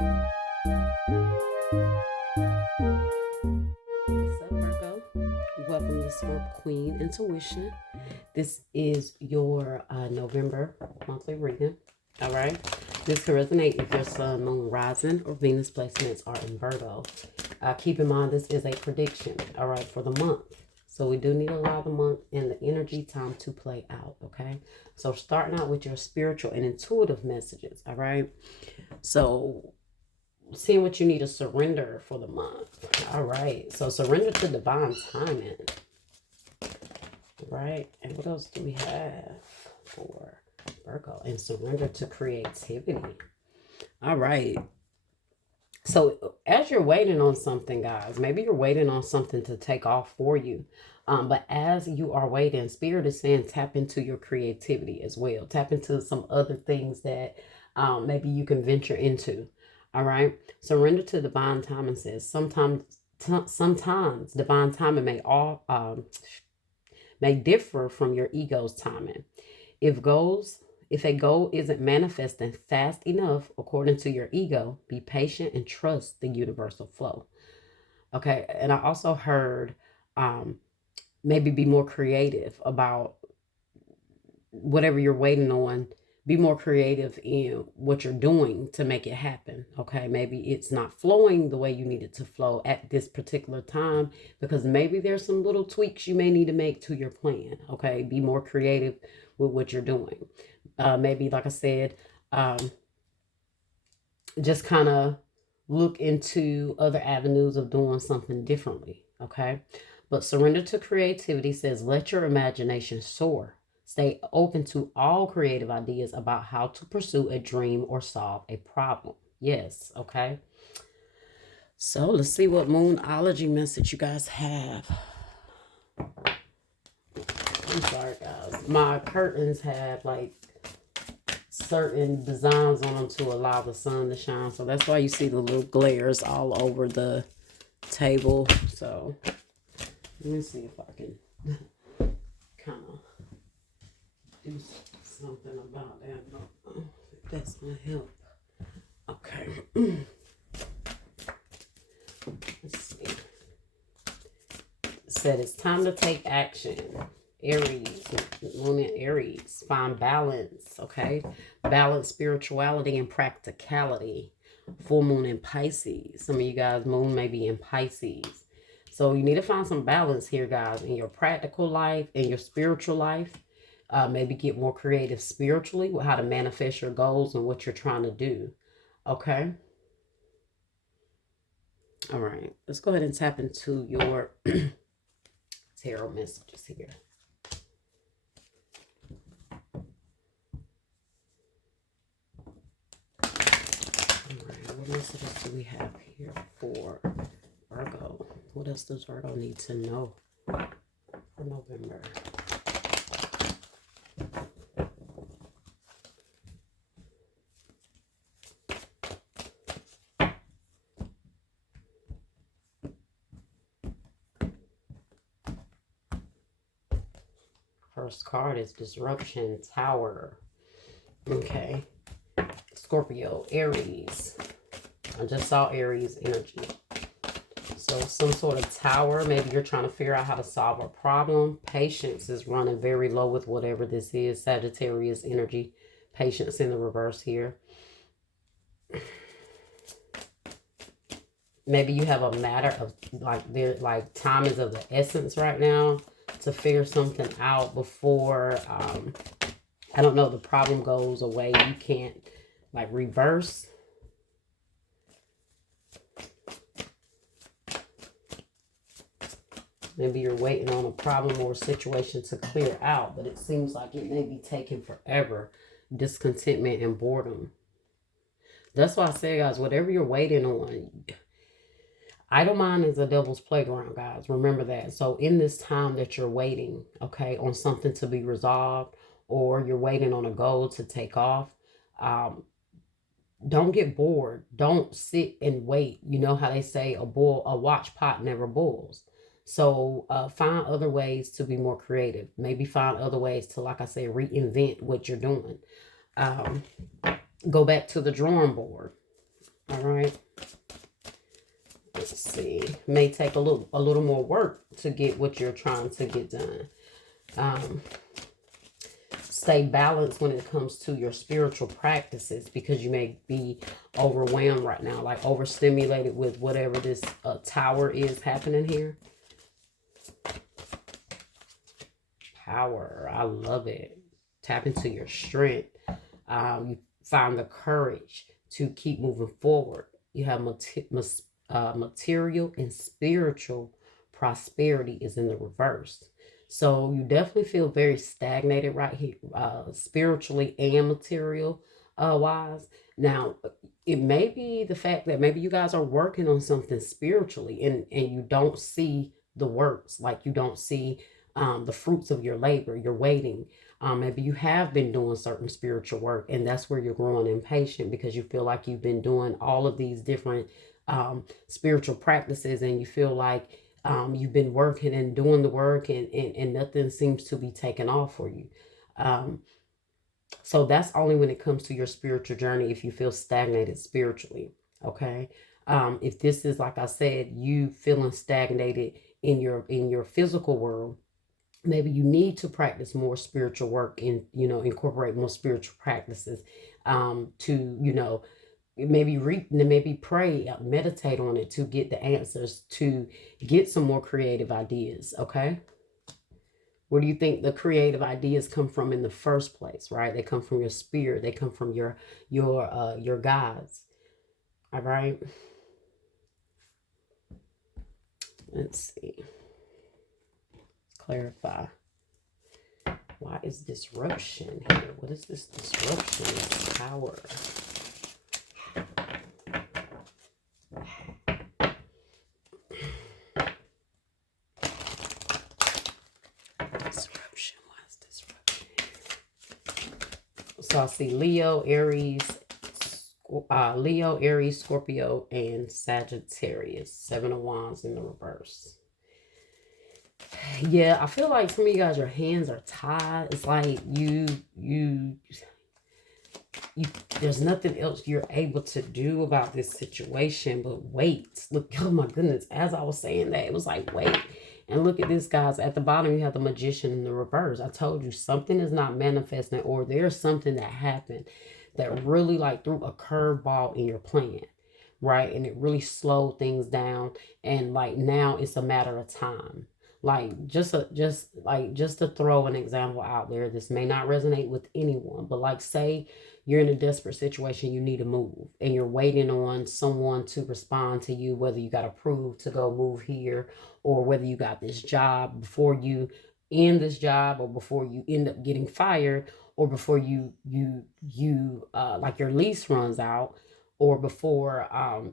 What's up, Virgo? Welcome to Smart Queen Intuition. This is your November monthly reading. All right. This can resonate if your sun, moon, rising, or Venus placements are in Virgo. Keep in mind this is a prediction, all right, for the month. So we do need to allow the month and the energy time to play out, okay? So starting out with your spiritual and intuitive messages, all right? So seeing what you need to surrender for the month. All right. So surrender to divine timing. Right. And what else do we have for Virgo? And surrender to creativity. All right. So as you're waiting on something, guys, maybe you're waiting on something to take off for you. But as you are waiting, Spirit is saying tap into your creativity as well. Tap into some other things that maybe you can venture into. All right. Surrender to divine timing says sometimes divine timing may differ from your ego's timing. If a goal isn't manifesting fast enough according to your ego, be patient and trust the universal flow. Okay. And I also heard maybe be more creative about whatever you're waiting on. Be more creative in what you're doing to make it happen. Okay, maybe it's not flowing the way you need it to flow at this particular time because maybe there's some little tweaks you may need to make to your plan. Okay, be more creative with what you're doing. Maybe, like I said, just kind of look into other avenues of doing something differently. Okay, but surrender to creativity says let your imagination soar. Stay open to all creative ideas about how to pursue a dream or solve a problem. Yes, okay. So let's see what moonology message you guys have. I'm sorry, guys. My curtains have like certain designs on them to allow the sun to shine. So that's why you see the little glares all over the table. So let me see if I can kind of do something about that. That's gonna help. Okay. Let's see. It said it's time to take action. Aries, moon in Aries. Find balance. Okay. Balance spirituality and practicality. Full moon in Pisces. Some of you guys, moon may be in Pisces. So you need to find some balance here, guys, in your practical life and your spiritual life. Maybe get more creative spiritually with how to manifest your goals and what you're trying to do. Okay. All right. Let's go ahead and tap into your tarot messages here. All right. What messages do we have here for Virgo? What else does Virgo need to know for November? First card is Disruption, Tower. Okay. Scorpio, Aries. I just saw Aries energy. So some sort of tower. Maybe you're trying to figure out how to solve a problem. Patience is running very low with whatever this is. Sagittarius energy. Patience in the reverse here. Maybe you have a matter of like time is of the essence right now to figure something out before I don't know, the problem goes away. You can't like reverse. Maybe you're waiting on a problem or a situation to clear out, but it seems like it may be taking forever. Discontentment and boredom. That's why I say, guys, whatever you're waiting on, idle mind is a devil's playground, guys. Remember that. So in this time that you're waiting, okay, on something to be resolved, or you're waiting on a goal to take off, don't get bored. Don't sit and wait. You know how they say a watch pot never boils. So find other ways to be more creative. Maybe find other ways to, like I say, reinvent what you're doing. Go back to the drawing board. All right. Let's see. May take a little more work to get what you're trying to get done. Stay balanced when it comes to your spiritual practices, because you may be overwhelmed right now, like overstimulated with whatever this tower is happening here. Power. I love it. Tap into your strength. You find the courage to keep moving forward. You have material and spiritual prosperity is in the reverse. So you definitely feel very stagnated right here, spiritually and material wise. Now, it may be the fact that maybe you guys are working on something spiritually, and you don't see the works, like you don't see the fruits of your labor. You're waiting. Maybe you have been doing certain spiritual work, and that's where you're growing impatient, because you feel like you've been doing all of these different spiritual practices, and you feel like you've been working and doing the work, and nothing seems to be taken off for you. So that's only when it comes to your spiritual journey, if you feel stagnated spiritually. Okay. If this is, like I said, you feeling stagnated in your physical world, maybe you need to practice more spiritual work, and incorporate more spiritual practices to maybe pray, meditate on it, to get the answers, to get some more creative ideas. Okay. Where do you think the creative ideas come from in the first place? Right, they come from your spirit, they come from your guides. All right, let's see. Clarify. Why is disruption here? What is this disruption? This power. Disruption. Why is disruption here? So I see Leo, Aries, Scorpio, and Sagittarius. 7 of Wands in the reverse. Yeah, I feel like some of you guys, your hands are tied. It's like you there's nothing else you're able to do about this situation but wait. Look, oh my goodness, as I was saying that, it was like wait. And look at this, guys. At the bottom, you have the Magician in the reverse. I told you something is not manifesting, or there's something that happened that really like threw a curveball in your plan, right? And it really slowed things down. And like now it's a matter of time. Like just to throw an example out there, this may not resonate with anyone, but like say you're in a desperate situation, you need to move, and you're waiting on someone to respond to you, whether you got approved to go move here, or whether you got this job before you end this job, or before you end up getting fired, or before you like your lease runs out, or before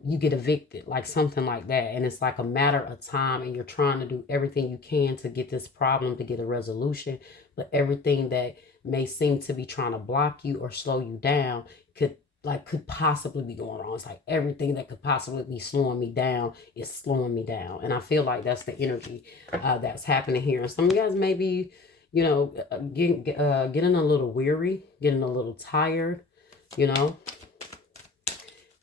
you get evicted, like something like that. And it's like a matter of time, and you're trying to do everything you can to get this problem to get a resolution, but everything that may seem to be trying to block you or slow you down could possibly be going wrong. It's like everything that could possibly be slowing me down is slowing me down. And I feel like that's the energy that's happening here. And some of you guys may be, getting a little weary, getting a little tired,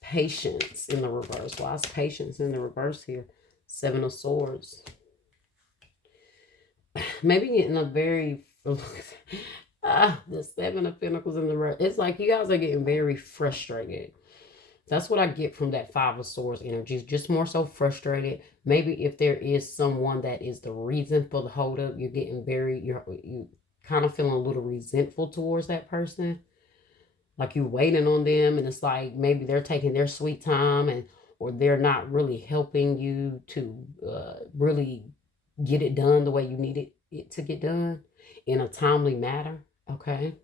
Patience in the reverse. Why is patience in the reverse here? 7 of Swords. Maybe getting a very... the 7 of Pentacles in the reverse. It's like you guys are getting very frustrated. That's what I get from that 5 of Swords energy. Just more so frustrated. Maybe if there is someone that is the reason for the holdup, you're getting you kind of feeling a little resentful towards that person. Like you're waiting on them, and it's like maybe they're taking their sweet time, or they're not really helping you to really get it done the way you need it to get done in a timely manner. Okay.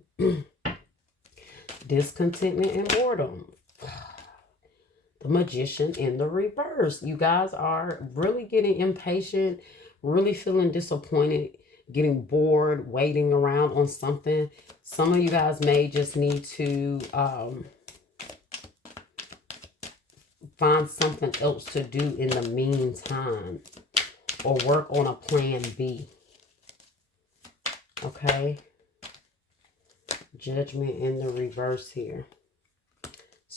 Discontentment and boredom. The Magician in the reverse. You guys are really getting impatient, really feeling disappointed, getting bored, waiting around on something. Some of you guys may just need to find something else to do in the meantime, or work on a plan B. Okay. Judgment in the reverse here.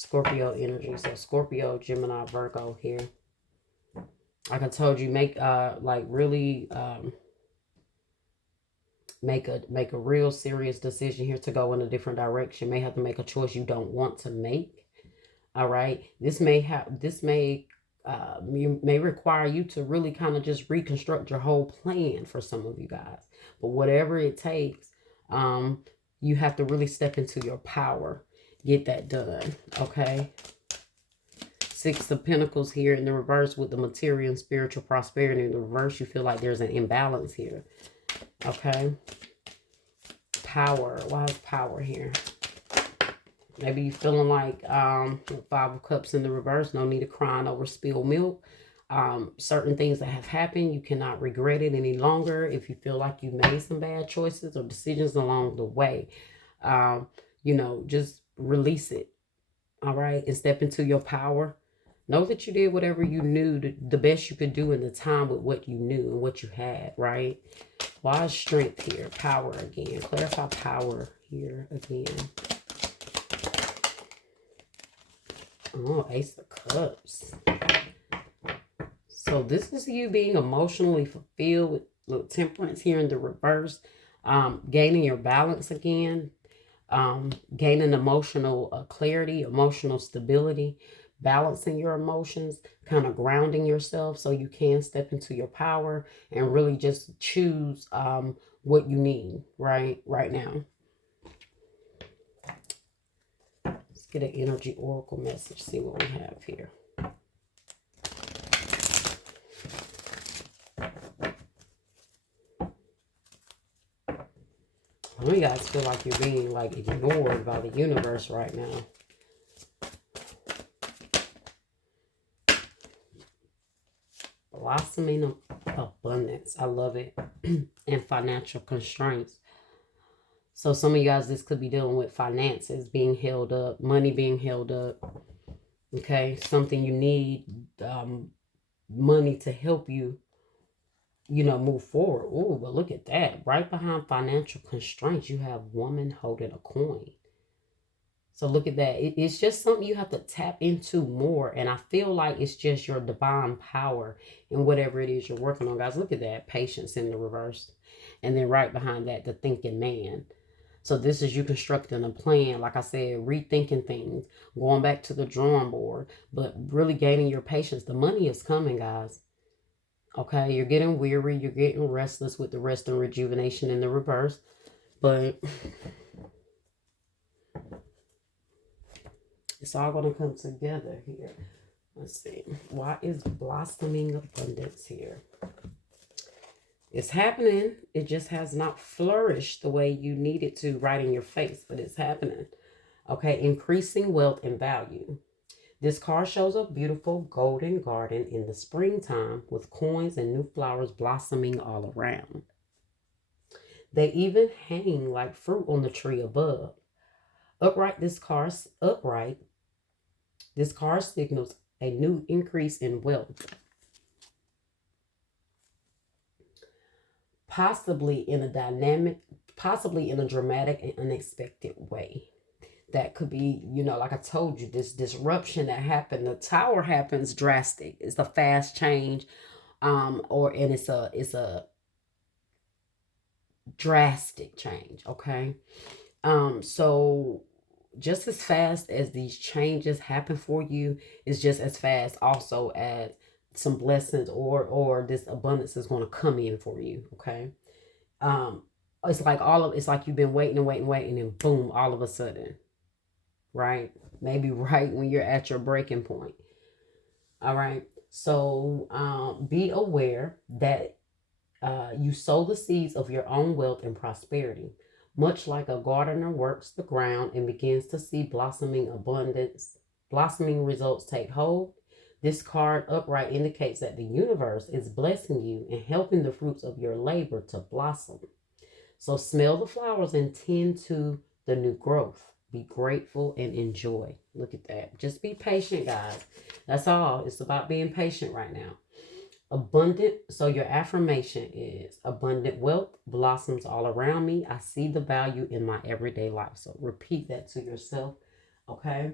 Scorpio energy. So Scorpio, Gemini, Virgo here. Like I told you, make like really make a real serious decision here to go in a different direction. May have to make a choice you don't want to make. All right. This may may require you to really kind of just reconstruct your whole plan for some of you guys. But whatever it takes, you have to really step into your power. Get that done. Okay. Six of Pentacles here in the reverse with the material and spiritual prosperity in the reverse. You feel like there's an imbalance here. Okay. Power. Why is power here? Maybe you're feeling like Five of Cups in the reverse. No need of crying over spilled milk. Certain things that have happened, you cannot regret it any longer. If you feel like you made some bad choices or decisions along the way, you know, just release it. All right. And step into your power. Know that you did whatever you knew the best you could do in the time with what you knew and what you had, right? Why is strength here? Power again. Clarify power here again. Oh, Ace of Cups. So this is you being emotionally fulfilled with little temperance here in the reverse. Gaining your balance again. Gaining emotional clarity, emotional stability. Balancing your emotions, kind of grounding yourself so you can step into your power and really just choose what you need right now. Let's get an energy oracle message, see what we have here. Some of you guys feel like you're being like ignored by the universe right now. Blossoming of abundance. I love it. And financial constraints. So some of you guys, this could be dealing with finances being held up, money being held up. Okay. Something you need money to help you, you know, move forward. Oh, but look at that. Right behind financial constraints, you have woman holding a coin. So look at that. It's just something you have to tap into more. And I feel like it's just your divine power in whatever it is you're working on. Guys, look at that. Patience in the reverse. And then right behind that, the thinking man. So this is you constructing a plan. Like I said, rethinking things. Going back to the drawing board. But really gaining your patience. The money is coming, guys. Okay, you're getting weary. You're getting restless with the rest and rejuvenation in the reverse. But it's all going to come together here. Let's see. Why is blossoming abundance here? It's happening. It just has not flourished the way you need it to right in your face, but it's happening. Okay, increasing wealth and value. This card shows a beautiful golden garden in the springtime with coins and new flowers blossoming all around. They even hang like fruit on the tree above. This card signals a new increase in wealth, possibly in a dramatic and unexpected way. That could be, you know, like I told you, this disruption that happened. The tower happens drastic. It's a fast change, and it's a drastic change. Okay, so just as fast as these changes happen for you is just as fast also as some blessings or this abundance is going to come in for you. Okay. It's like you've been waiting and boom, all of a sudden, right? Maybe right when you're at your breaking point. All right. So be aware that you sow the seeds of your own wealth and prosperity. Much like a gardener works the ground and begins to see blossoming results take hold. This card upright indicates that the universe is blessing you and helping the fruits of your labor to blossom. So smell the flowers and tend to the new growth. Be grateful and enjoy. Look at that. Just be patient, guys. That's all. It's about being patient right now. Abundant. So your affirmation is abundant wealth blossoms all around me. I see the value in my everyday life. So repeat that to yourself. Okay.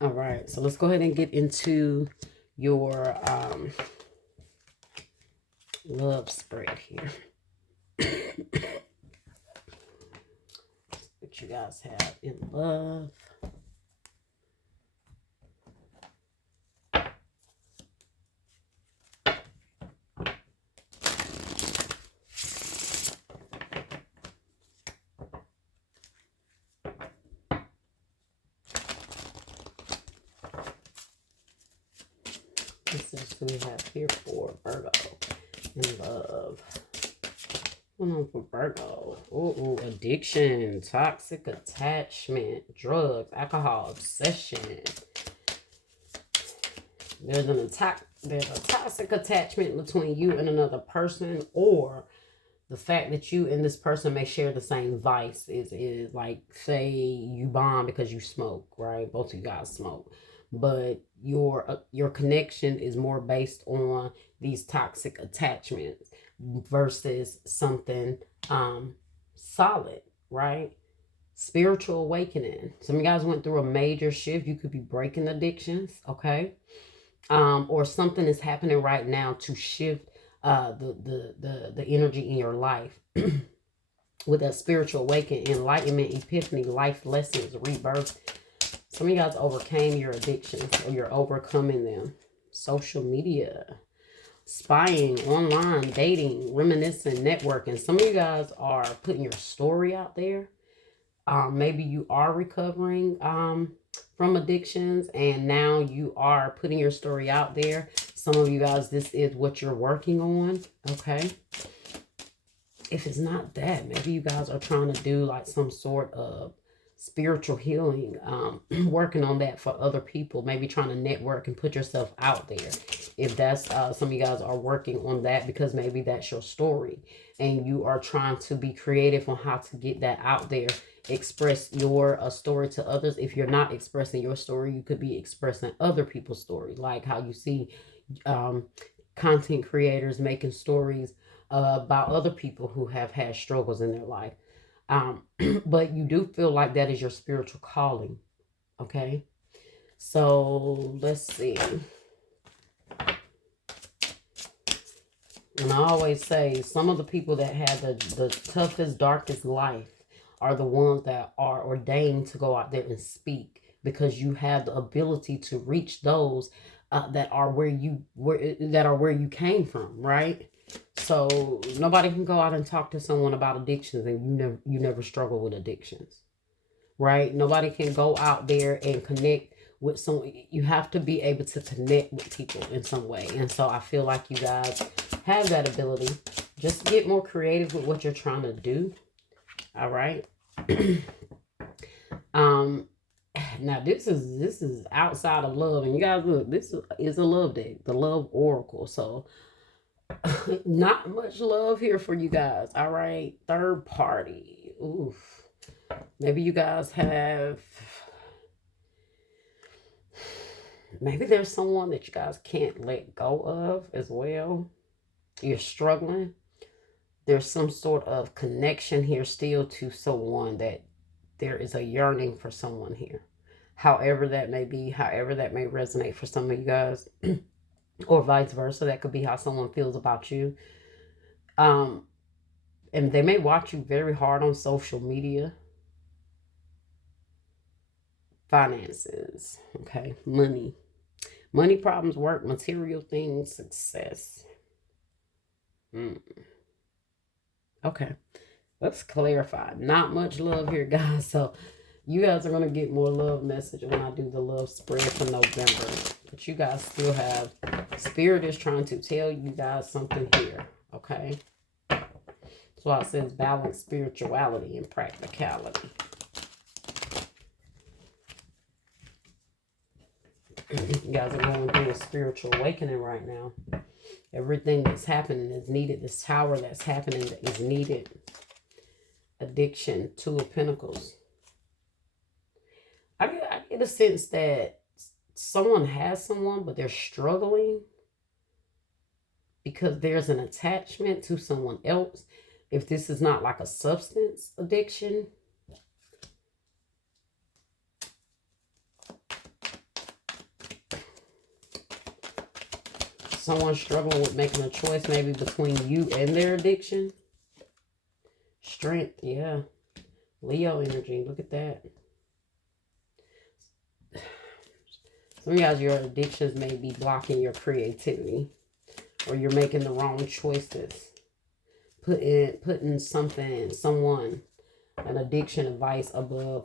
All right, so let's go ahead and get into your love spread here. What you guys have in love. This is who we have here for Virgo in love. What's going on for Virgo? Ooh, addiction, toxic attachment, drugs, alcohol, obsession. There's a toxic attachment between you and another person, or the fact that you and this person may share the same vice is like, say you bond because you smoke, right? Both of you guys smoke, but your connection is more based on these toxic attachments versus something solid, right? Spiritual awakening. Some of you guys went through a major shift. You could be breaking addictions, okay? Or something is happening right now to shift the energy in your life with that spiritual awakening, enlightenment, epiphany, life lessons, rebirth. Some of you guys overcame your addictions, or you're overcoming them. Social media, spying, online, dating, reminiscing, networking. Some of you guys are putting your story out there. Maybe you are recovering from addictions, and now you are putting your story out there. Some of you guys, this is what you're working on, okay? If it's not that, maybe you guys are trying to do like some sort of spiritual healing, working on that for other people, maybe trying to network and put yourself out there. If that's some of you guys are working on that, because maybe that's your story and you are trying to be creative on how to get that out there, express your story to others. If you're not expressing your story, you could be expressing other people's story, like how you see content creators making stories about other people who have had struggles in their life. But you do feel like that is your spiritual calling, okay? So let's see. And I always say, some of the people that have the toughest, darkest life are the ones that are ordained to go out there and speak, because you have the ability to reach those that are where you came from, right? So nobody can go out and talk to someone about addictions and you never struggle with addictions, right? Nobody can go out there and connect with someone. You have to be able to connect with people in some way. And so I feel like you guys have that ability. Just get more creative with what you're trying to do. All right. Now this is outside of love, and you guys look, this is a love deck, the love oracle. So not much love here for you guys. All right. Third party. Oof. Maybe you guys have, maybe there's someone that you guys can't let go of as well. You're struggling. There's some sort of connection here still to someone, that there is a yearning for someone here. However that may be, however that may resonate for some of you guys, or vice versa. That could be how someone feels about you. And they may watch you very hard on social media. Finances, okay, money problems, work, material things, success. Okay, let's clarify. Not much love here, guys. So you guys are going to get more love message when I do the love spread for November. But you guys still have, Spirit is trying to tell you guys something here, okay? That's why it says balance spirituality and practicality. You guys are going through a spiritual awakening right now. Everything that's happening is needed. This tower that's happening is needed. Addiction, Two of Pentacles. I get a sense that someone has someone, but they're struggling because there's an attachment to someone else. If this is not like a substance addiction. Someone struggling with making a choice maybe between you and their addiction. Strength, yeah. Leo energy, look at that. Some of you guys, your addictions may be blocking your creativity, or you're making the wrong choices. Putting someone, an addiction advice above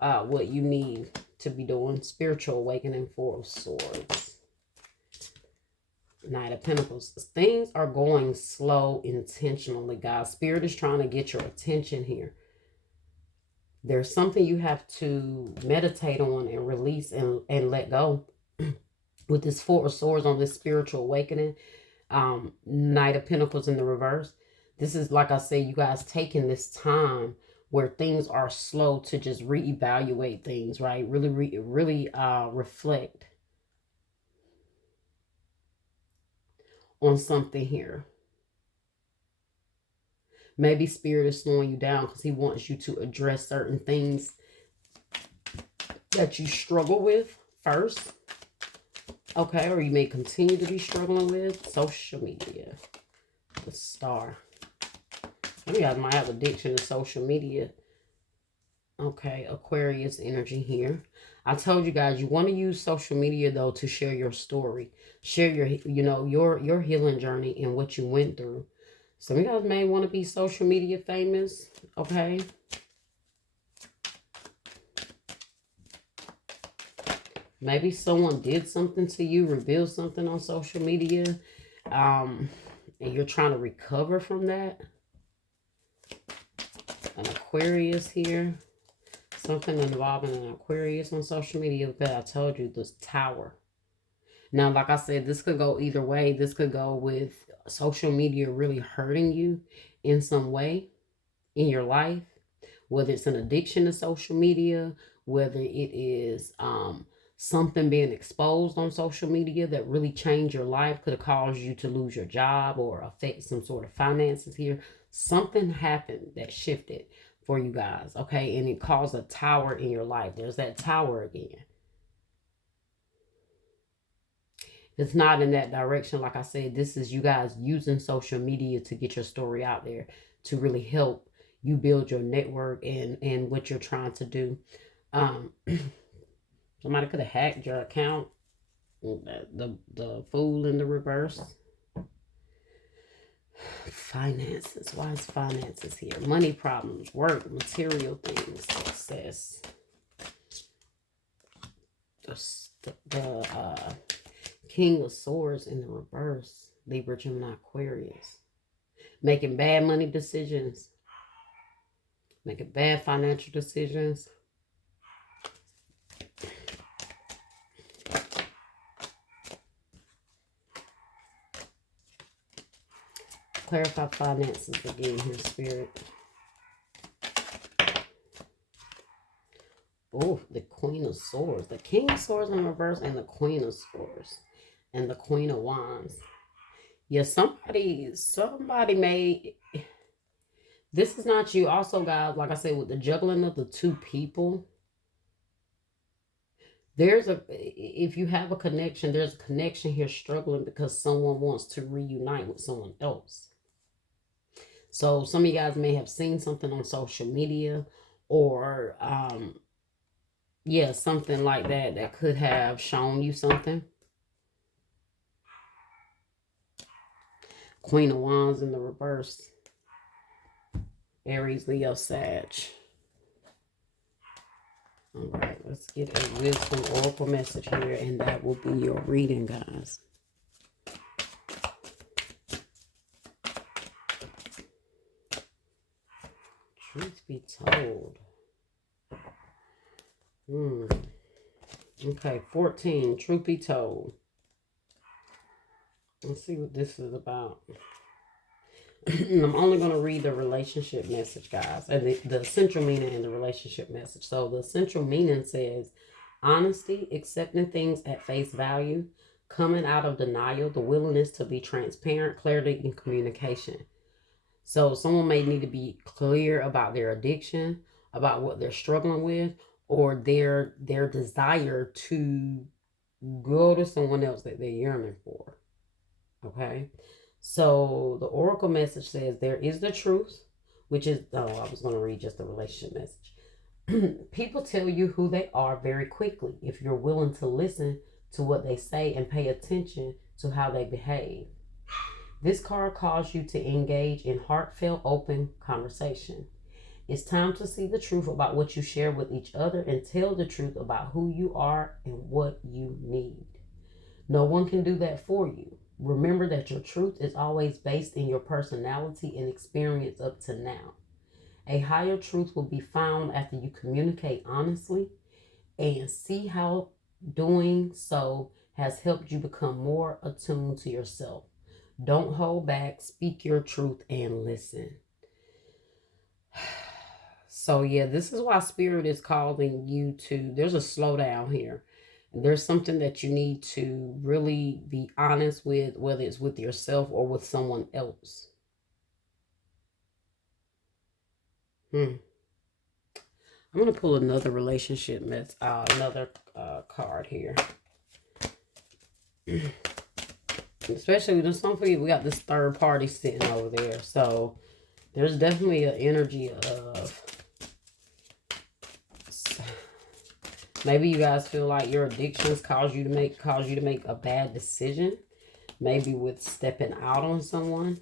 what you need to be doing. Spiritual awakening, Four of Swords. Knight of Pentacles. Things are going slow intentionally, guys. Spirit is trying to get your attention here. There's something you have to meditate on and release and let go. With this Four of Swords on this spiritual awakening, Knight of Pentacles in the reverse. This is, like I said, you guys taking this time where things are slow to just reevaluate things, right? Really reflect on something here. Maybe Spirit is slowing you down because he wants you to address certain things that you struggle with first. Okay, or you may continue to be struggling with social media. The Star. Some of you guys might have addiction to social media. Okay, Aquarius energy here. I told you guys, you want to use social media though to share your story, share your, your healing journey and what you went through. Some of you guys may want to be social media famous. Okay. Maybe someone did something to you, revealed something on social media, and you're trying to recover from that. An Aquarius here. Something involving an Aquarius on social media. But I told you, this Tower. Now, like I said, this could go either way. This could go with social media really hurting you in some way in your life. Whether it's an addiction to social media, whether it is something being exposed on social media that really changed your life, could have caused you to lose your job or affect some sort of finances here. Something happened that shifted for you guys, okay? And it caused a tower in your life. There's that tower again. It's not in that direction. Like I said, this is you guys using social media to get your story out there, to really help you build your network and what you're trying to do. Somebody could have hacked your account. The Fool in the reverse. Finances. Why is finances here? Money problems, work, material things, success. The King of Swords in the reverse. Libra, Gemini, Aquarius. Making bad money decisions. Making bad financial decisions. Clarify finances again here, Spirit. Oh, the Queen of Swords. The King of Swords in reverse and the Queen of Swords. And the Queen of Wands. Yeah, somebody may... This is not you. Also, guys, like I said, with the juggling of the two people, if you have a connection, there's a connection here struggling because someone wants to reunite with someone else. So some of you guys may have seen something on social media or, yeah, something like that could have shown you something. Queen of Wands in the reverse. Aries, Leo, Sag. All right, let's get a wisdom oracle message here, and that will be your reading, guys. Truth be told. Okay, 14. Truth be told. Let's see what this is about. I'm only going to read the relationship message, guys. And the essential meaning in the relationship message. So the essential meaning says, honesty, accepting things at face value, coming out of denial, the willingness to be transparent, clarity, and communication. So someone may need to be clear about their addiction, about what they're struggling with, or their desire to go to someone else that they're yearning for. Okay. So the oracle message says there is the truth, which is, oh, I was going to read just the relationship message. People tell you who they are very quickly if you're willing to listen to what they say and pay attention to how they behave. This card calls you to engage in heartfelt, open conversation. It's time to see the truth about what you share with each other and tell the truth about who you are and what you need. No one can do that for you. Remember that your truth is always based in your personality and experience up to now. A higher truth will be found after you communicate honestly and see how doing so has helped you become more attuned to yourself. Don't hold back, speak your truth, and listen. So, yeah, this is why Spirit is calling you to. There's a slowdown here. There's something that you need to really be honest with, whether it's with yourself or with someone else. I'm going to pull another relationship another card here. Especially with some people, we got this third party sitting over there. So there's definitely an energy of maybe you guys feel like your addictions cause you to make a bad decision. Maybe with stepping out on someone.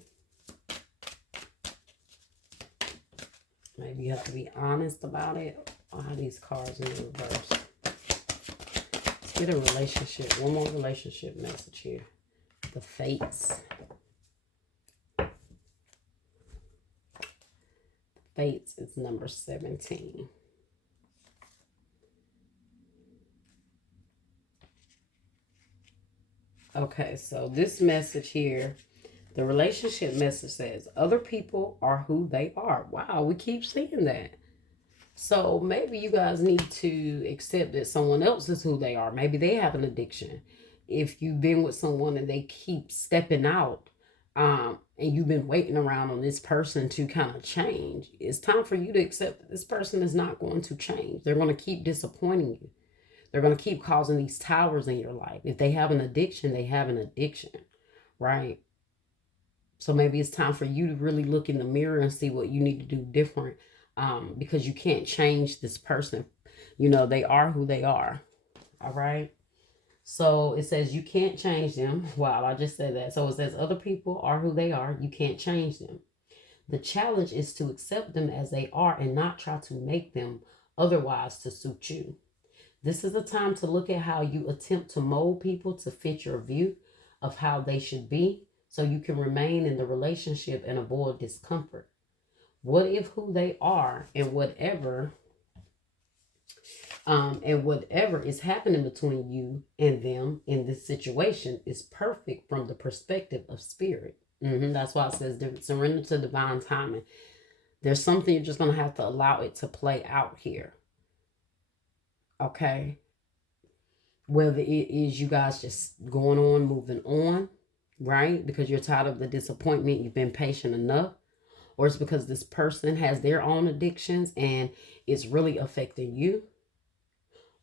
Maybe you have to be honest about it. I'll have these cards in reverse. Let's get a relationship. One more relationship message here. The Fates. Fates is number 17. Okay, so this message here, the relationship message says, other people are who they are. Wow, we keep seeing that. So maybe you guys need to accept that someone else is who they are. Maybe they have an addiction. If you've been with someone and they keep stepping out, and you've been waiting around on this person to kind of change, it's time for you to accept that this person is not going to change. They're going to keep disappointing you. They're going to keep causing these towers in your life. If they have an addiction, they have an addiction, right? So maybe it's time for you to really look in the mirror and see what you need to do different, because you can't change this person. You know, they are who they are, all right? So it says you can't change them. Wow, I just said that. So it says other people are who they are. You can't change them. The challenge is to accept them as they are and not try to make them otherwise to suit you. This is a time to look at how you attempt to mold people to fit your view of how they should be so you can remain in the relationship and avoid discomfort. What if who they are and whatever is happening between you and them in this situation is perfect from the perspective of spirit? That's why it says surrender to divine timing. There's something you're just going to have to allow it to play out here. Okay? Whether it is you guys just going on, moving on, right? Because you're tired of the disappointment, you've been patient enough. Or it's because this person has their own addictions and it's really affecting you.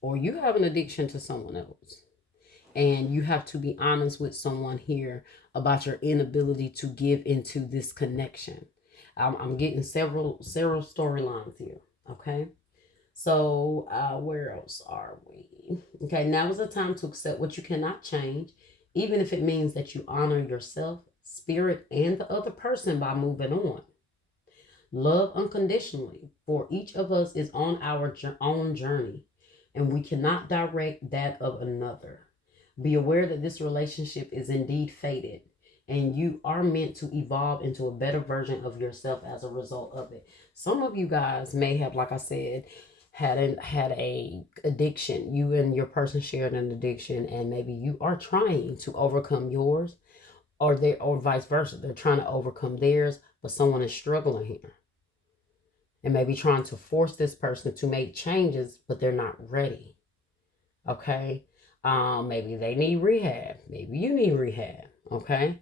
Or you have an addiction to someone else. And you have to be honest with someone here about your inability to give into this connection. I'm getting several storylines here, okay? So where else are we? Okay, now is the time to accept what you cannot change, even if it means that you honor yourself, spirit, and the other person by moving on. Love unconditionally, for each of us is on our own journey, and we cannot direct that of another. Be aware that this relationship is indeed fated, and you are meant to evolve into a better version of yourself as a result of it. Some of you guys may have, like I said, had a addiction. You and your person shared an addiction, and maybe you are trying to overcome yours, or vice versa. They're trying to overcome theirs, but someone is struggling here. And maybe trying to force this person to make changes, but they're not ready. Okay? Maybe they need rehab. Maybe you need rehab. Okay?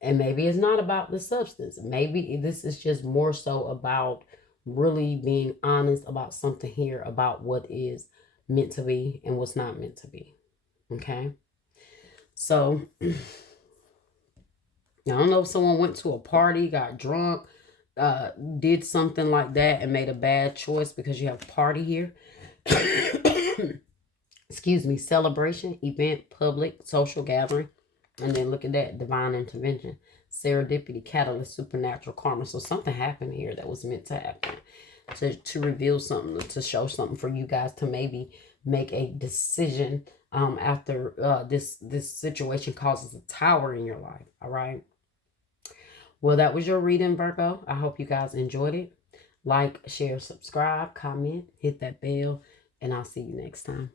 And maybe it's not about the substance. Maybe this is just more so about really being honest about something here, about what is meant to be and what's not meant to be. Okay? So I don't know if someone went to a party, got drunk, did something like that and made a bad choice because you have a party here. Excuse me, celebration, event, public, social gathering. And then look at that, divine intervention, serendipity, catalyst, supernatural karma. So something happened here that was meant to happen to reveal something, to show something for you guys to maybe make a decision after this situation causes a tower in your life. All right. Well, that was your reading, Virgo. I hope you guys enjoyed it. Like, share, subscribe, comment, hit that bell, and I'll see you next time.